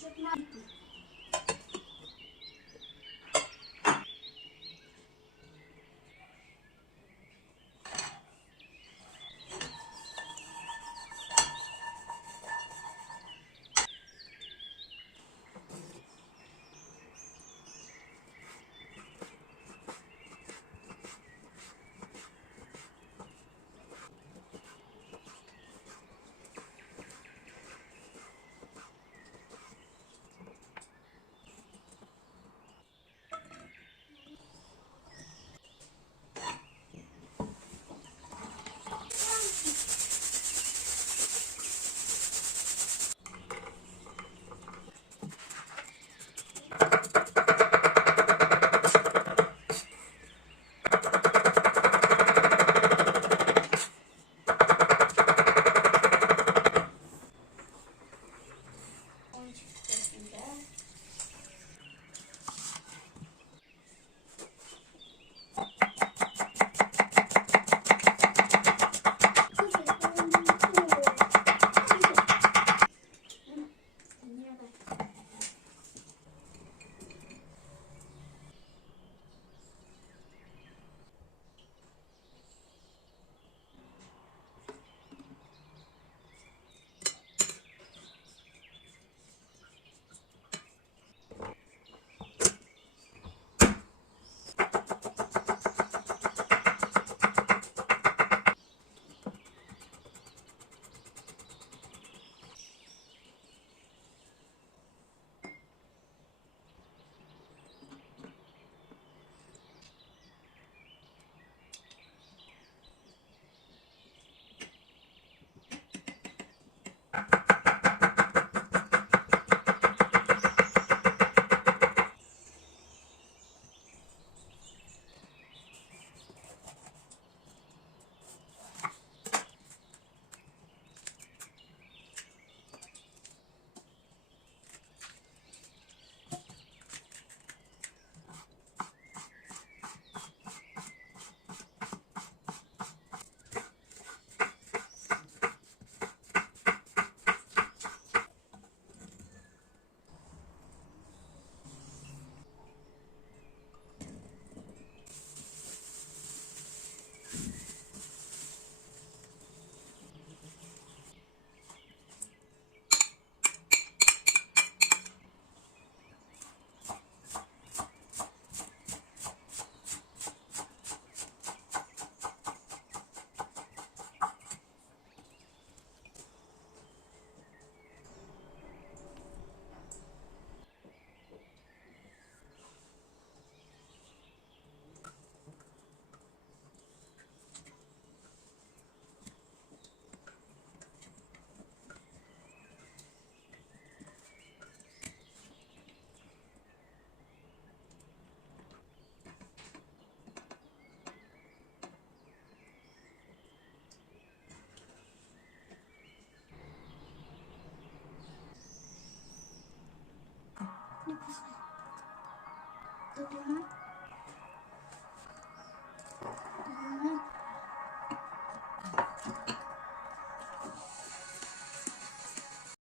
Good night.